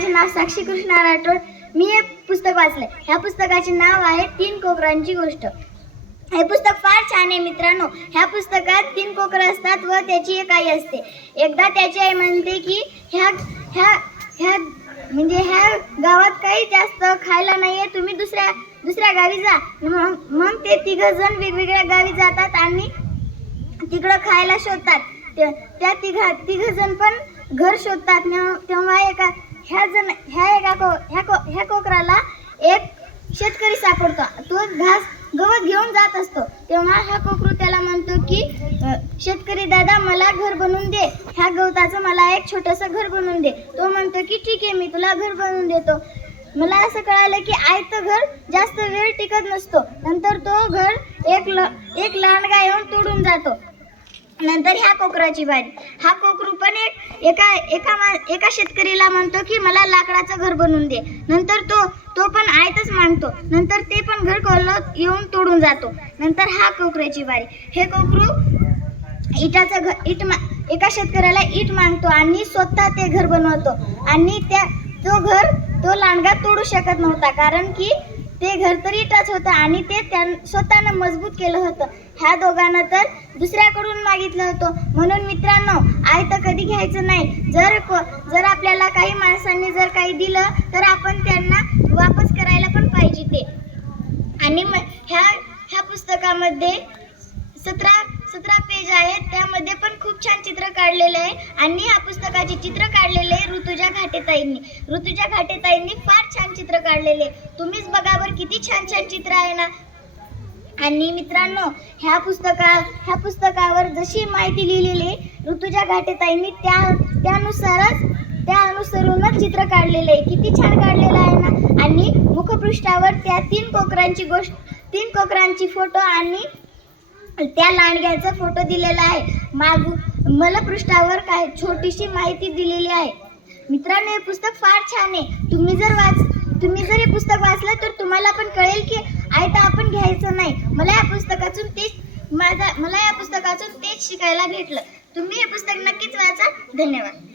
माझे नाव साक्षी कृष्णा राठोड मी हे पुस्तक वाचले ह्या पुस्तकाचे नाव आहे तीन कोकरांची गोष्ट. हे पुस्तक फार छान आहे मित्रांनो. ह्या पुस्तकात तीन कोकर असतात व त्याची एक आई असते. एकदा त्याची आई म्हणते की ह्या ह्या ह्या म्हणजे ह्या गावात काही जास्त खायला नाहीये. तुम्ही दुसऱ्या दुसऱ्या गावी जा. मग मग ते तिघ जण वेगवेगळ्या गावी जातात आणि तिकडं खायला शोधतात. त्या तिघा तिघ जण पण घर शोधतात. तेव्हा एका ह्या जण ह्या एका को ह्या को ह्या कोकराला एक शेतकरी सापडतो. तो घास गवत घेऊन जात असतो. तेव्हा हा कोकरू त्याला म्हणतो की शेतकरी दादा मला घर बनवून दे. ह्या गवताचं मला एक छोटंसं घर बनवून दे. तो म्हणतो की ठीक आहे मी तुला घर बनवून देतो. मला असं कळालं की आयतं घर जास्त वेळ टिकत नसतो. नंतर तो घर एक ल एक लांडगा येऊन तोडून जातो. नंतर ह्या कोकराची बारी. हा कोकरू पण एक एका एका मा एका शेतकरीला म्हणतो की मला लाकडाचं घर बनवून दे. नंतर तो तो पण आयतच मागतो नंतर ते पण घर कोल्हत येऊन तोडून जातो. नंतर हा कोकऱ्याची बारी हे कोकरू इटाचं घर इट मा एका शेतकऱ्याला इट मागतो आणि स्वतः ते घर बनवतो. आणि त्या तो घर तो लांडगा तोडू शकत नव्हता. कारण की ते घर तर इटाच होतं आणि ते त्या स्वतःनं मजबूत केलं होतं. ह्या दोघांना तर दुसऱ्याकडून मागितलं होतं. म्हणून मित्रांनो आय तर कधी घ्यायचं नाही. जर को जर आपल्याला काही माणसांनी जर काही दिलं तर आपण त्यांना वापस करायला पण पाहिजे ते. आणि ह्या ह्या पुस्तकामध्ये सतरा सतरा पेज आहेत. त्यामध्ये पण खूप छान चित्र काढलेलं आहे. आणि ह्या पुस्तकाचे चित्र काढलेले आहे ऋतुजा घाटेताईंनी. ऋतुजा घाटेताईंनी फार छान चित्र काढलेले आहे. तुम्हीच बघा बरं किती छान छान चित्र आहे ना. आणि मित्रांनो ह्या पुस्तका ह्या पुस्तकावर जशी माहिती लिहिलेली आहे, ऋतुजा घाटेताईंनी त्या त्यानुसारच त्या अनुसरूनच चित्र काढलेलं आहे. किती छान काढलेलं आहे ना. आणि मुखपृष्ठावर त्या तीन कोकरांची गोष्ट तीन कोकरांची फोटो आणि त्या लांडग्याचा फोटो दिलेला आहे. मागू मला पृष्ठावर काय छोटीशी माहिती दिलेली आहे. मित्रांनो हे पुस्तक फार छान आहे. तुम्ही जर वाच तुम्ही जर हे पुस्तक वाचलं तर तुम्हाला पण कळेल की आयता आपण घ्यायचं नाही. मला या पुस्तकातून तेच माझा मला या पुस्तकातून तेच शिकायला भेटलं. तुम्ही हे पुस्तक नक्कीच वाचा. धन्यवाद.